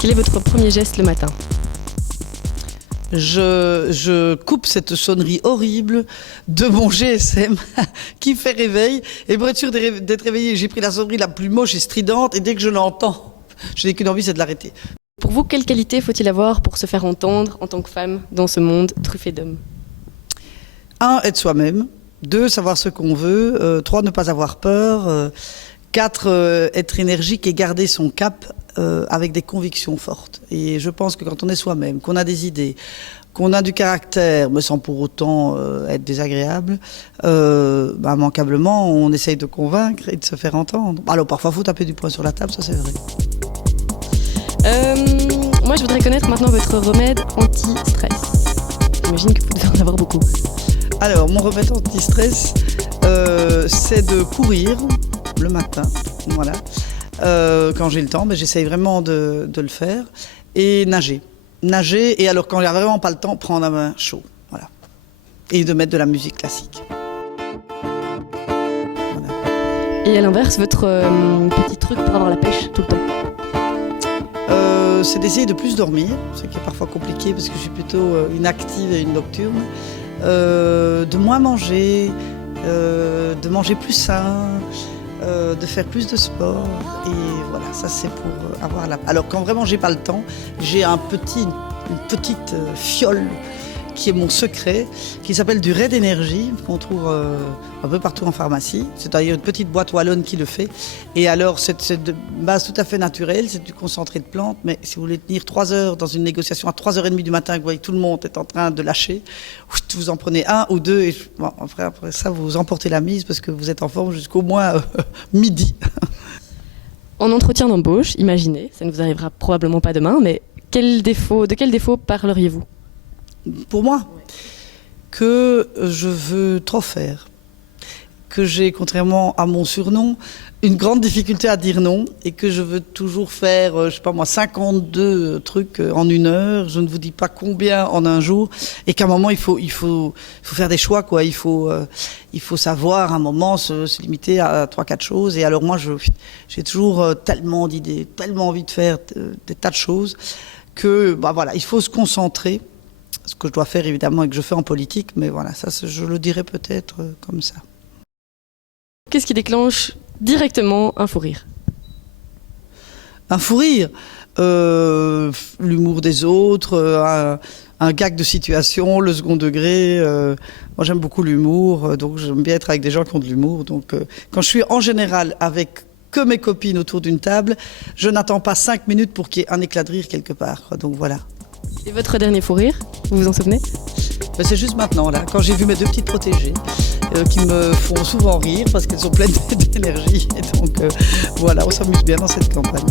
Quel est votre premier geste le matin? Je coupe cette sonnerie horrible de mon GSM qui fait réveil. Et pour être sûr d'être réveillé, j'ai pris la sonnerie la plus moche et stridente. Et dès que je l'entends, je n'ai qu'une envie, c'est de l'arrêter. Pour vous, quelle qualité faut-il avoir pour se faire entendre en tant que femme dans ce monde truffé d'hommes? 1, être soi-même. 2, savoir ce qu'on veut. 3, ne pas avoir peur. 4, être énergique et garder son cap avec des convictions fortes. Et je pense que quand on est soi-même, qu'on a des idées, qu'on a du caractère, mais sans pour autant être désagréable, immanquablement, on essaye de convaincre et de se faire entendre. Alors parfois, il faut taper du poing sur la table, ça c'est vrai. Moi, je voudrais connaître maintenant votre remède anti-stress. J'imagine que vous devez en avoir beaucoup. Alors, mon remède anti-stress, c'est de courir le matin, voilà. Quand j'ai le temps, j'essaye vraiment de le faire. Et nager. Nager, et alors quand il n'y a vraiment pas le temps, prendre un bain chaud, voilà. Et de mettre de la musique classique. Voilà. Et à l'inverse, votre petit truc pour avoir la pêche tout le temps? C'est d'essayer de plus dormir, ce qui est parfois compliqué parce que je suis plutôt une active et une nocturne. De moins manger, de manger plus sain, de faire plus de sport. Et voilà, ça c'est pour avoir la... Alors quand vraiment j'ai pas le temps, j'ai une petite fiole qui est mon secret, qui s'appelle du Red Energy, qu'on trouve un peu partout en pharmacie. C'est d'ailleurs une petite boîte wallonne qui le fait. Et alors, c'est de base tout à fait naturelle, c'est du concentré de plantes, mais si vous voulez tenir 3 heures dans une négociation à 3h30 du matin, que vous voyez que tout le monde est en train de lâcher, vous en prenez 1 ou 2, et bon, après ça, vous emportez la mise parce que vous êtes en forme jusqu'au moins midi. En entretien d'embauche, imaginez, ça ne vous arrivera probablement pas demain, mais de quel défaut parleriez-vous? Pour moi, que je veux trop faire, que j'ai, contrairement à mon surnom, une grande difficulté à dire non et que je veux toujours faire, je sais pas moi, 52 trucs en 1 heure, je ne vous dis pas combien en un jour, et qu'à un moment il faut faire des choix, quoi. Il faut savoir à un moment se limiter à 3-4 choses. Et alors moi j'ai toujours tellement d'idées, tellement envie de faire des tas de choses que voilà, il faut se concentrer. Ce que je dois faire évidemment et que je fais en politique, mais voilà, ça je le dirais peut-être comme ça. Qu'est-ce qui déclenche directement un fou rire? Un fou rire, l'humour des autres, un gag de situation, le second degré. Moi j'aime beaucoup l'humour, donc j'aime bien être avec des gens qui ont de l'humour. Donc quand je suis en général avec que mes copines autour d'une table, je n'attends pas 5 minutes pour qu'il y ait un éclat de rire quelque part. Donc voilà. Et votre dernier fou rire, vous vous en souvenez? C'est juste maintenant, là, quand j'ai vu mes 2 petites protégées, qui me font souvent rire parce qu'elles sont pleines d'énergie. Et donc, voilà, on s'amuse bien dans cette campagne.